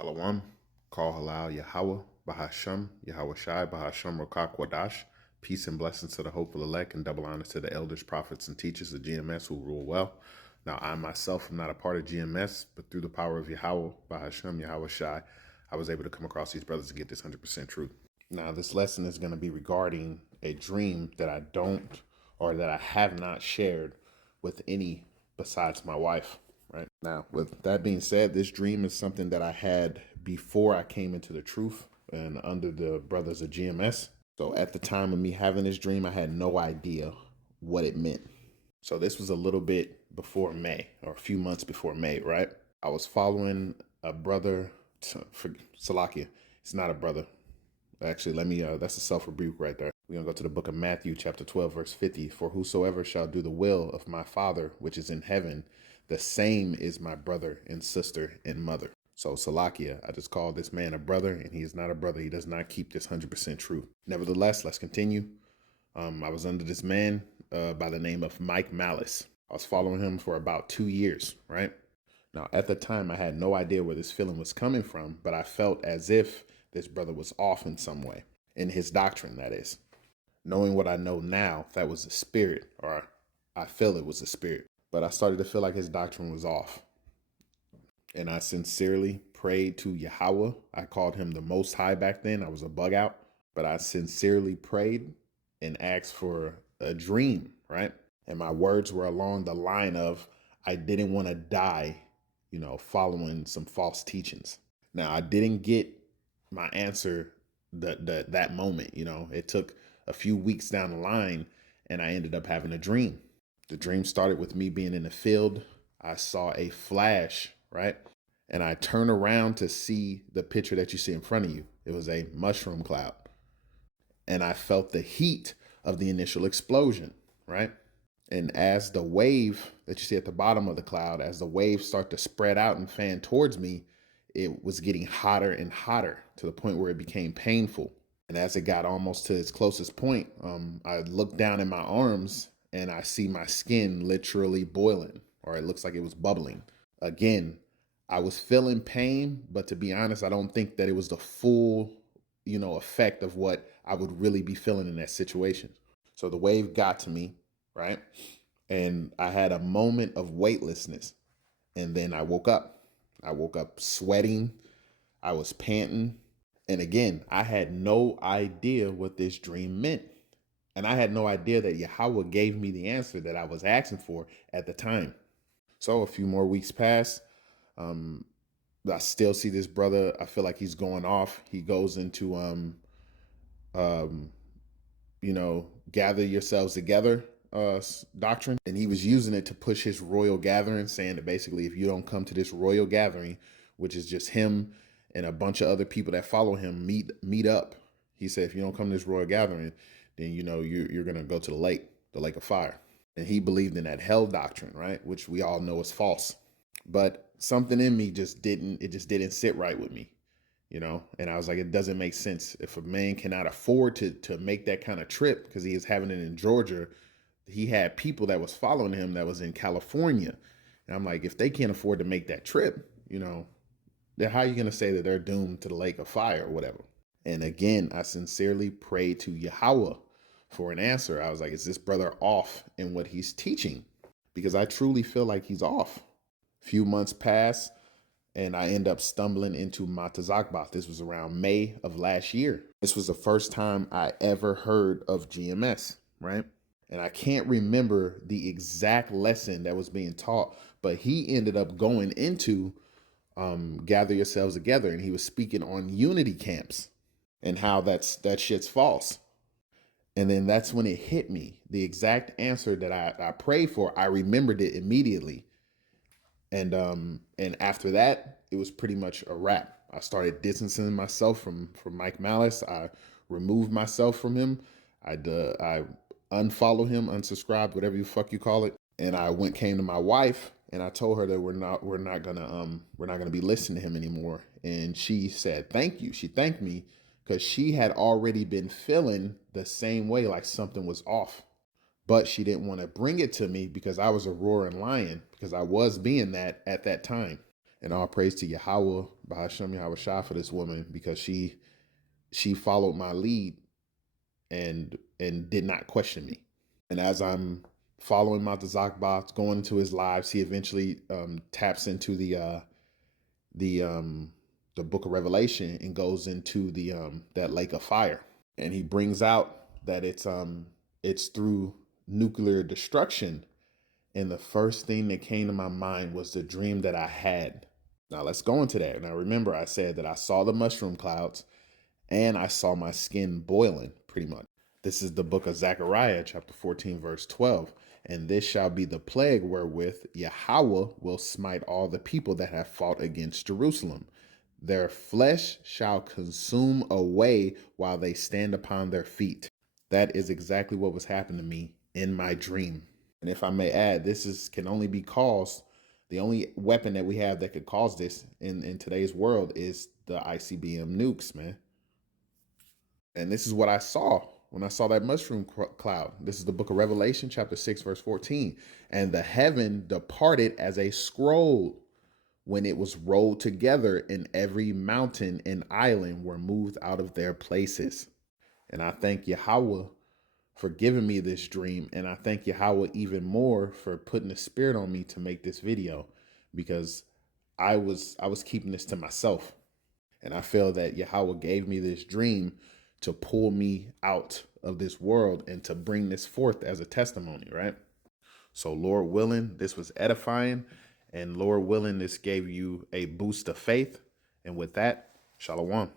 Halawam, call halal Yahweh, Bahasham, Yahweh Shai, Bahasham Rokak Wadash. Peace and blessings to the hopeful elect and double honors to the elders, prophets, and teachers of GMS who rule well. Now, I myself am not a part of GMS, but through the power of Yahweh, Bahasham, Yahweh Shai, I was able to come across these brothers and get this 100% truth. Now, this lesson is going to be regarding a dream that I don't, or that I have not shared with any besides my wife. Right now, with that being said, this dream is something that I had before I came into the truth and under the brothers of GMS. So at the time of me having this dream, I had no idea what it meant. So this was a little bit before May, or a few months before May, right? I was following a brother, Salakia. It's not a brother. Actually, that's a self-rebuke right there. We're going to go to the book of Matthew, chapter 12, verse 50. For whosoever shall do the will of my Father, which is in heaven, the same is my brother and sister and mother. So Salakia, I just called this man a brother, and he is not a brother. He does not keep this 100% true. Nevertheless, let's continue. I was under this man by the name of Mike Malice. I was following him for about 2 years, right? Now, at the time, I had no idea where this feeling was coming from, but I felt as if this brother was off in some way, in his doctrine, that is. Knowing what I know now, that was the spirit, or I feel it was the spirit. But I started to feel like his doctrine was off. And I sincerely prayed to Yahweh. I called him the Most High back then. I was a bug out. But I sincerely prayed and asked for a dream, right? And my words were along the line of, I didn't want to die, following some false teachings. Now, I didn't get my answer that moment. It took a few weeks down the line, and I ended up having a dream. The dream started with me being in the field. I saw a flash, right? And I turned around to see the picture that you see in front of you. It was a mushroom cloud. And I felt the heat of the initial explosion, right? And as the wave that you see at the bottom of the cloud, as the waves start to spread out and fan towards me, it was getting hotter and hotter to the point where it became painful. And as it got almost to its closest point, I looked down in my arms and I see my skin literally boiling, or it looks like it was bubbling. Again, I was feeling pain, but to be honest, I don't think that it was the full, effect of what I would really be feeling in that situation. So the wave got to me, right? And I had a moment of weightlessness. And then I woke up. I woke up sweating. I was panting. And again, I had no idea what this dream meant. And I had no idea that Yahweh gave me the answer that I was asking for at the time. So a few more weeks passed. I still see this brother. I feel like he's going off. He goes into, gather yourselves together doctrine. And he was using it to push his royal gathering, saying that basically if you don't come to this royal gathering, which is just him and a bunch of other people that follow him, meet up. He said, if you don't come to this royal gathering, then you're going to go to the lake of fire. And he believed in that hell doctrine, right? Which we all know is false. But something in me just didn't sit right with me, and I was like, it doesn't make sense. If a man cannot afford to make that kind of trip, because he is having it in Georgia, he had people that was following him that was in California. And I'm like, if they can't afford to make that trip, then how are you going to say that they're doomed to the lake of fire or whatever? And again, I sincerely prayed to Yahweh for an answer. I was like, is this brother off in what he's teaching? Because I truly feel like he's off. A few months pass, and I end up stumbling into Matazakbath. This was around May of last year. This was the first time I ever heard of GMS, right? And I can't remember the exact lesson that was being taught, but he ended up going into gather yourselves together, and he was speaking on unity camps and how that shit's false. And then that's when it hit me. The exact answer that I prayed for, I remembered it immediately. And after that, it was pretty much a wrap. I started distancing myself from Mike Malice. I removed myself from him. I unfollowed him, unsubscribed, whatever the fuck you call it. And I came to my wife and I told her that we're not gonna be listening to him anymore. And she said, thank you. She thanked me because she had already been feeling the same way, like something was off. But she didn't want to bring it to me because I was a roaring lion, because I was being that at that time. And all praise to Yahweh, Bahashem Yahweh Shah, for this woman, because she followed my lead and did not question me. And as I'm following Mount Zakbot, going into his lives, he eventually taps into the the book of Revelation and goes into the that lake of fire. And he brings out that it's through nuclear destruction. And the first thing that came to my mind was the dream that I had. Now let's go into that. Now remember, I said that I saw the mushroom clouds and I saw my skin boiling, pretty much. This is the book of Zechariah, chapter 14, verse 12. And this shall be the plague wherewith Yahweh will smite all the people that have fought against Jerusalem. Their flesh shall consume away while they stand upon their feet. That is exactly what was happening to me in my dream. And if I may add, can only be caused. The only weapon that we have that could cause this in today's world is the ICBM nukes, man. And this is what I saw when I saw that mushroom cloud. This is the book of Revelation, chapter 6, verse 14. And the heaven departed as a scroll when it was rolled together, and every mountain and island were moved out of their places. And I thank Yahweh for giving me this dream. And I thank Yahweh even more for putting the spirit on me to make this video, because I was keeping this to myself. And I feel that Yahweh gave me this dream to pull me out of this world and to bring this forth as a testimony, right? So Lord willing, this was edifying. And Lord willing, this gave you a boost of faith. And with that, Shalom.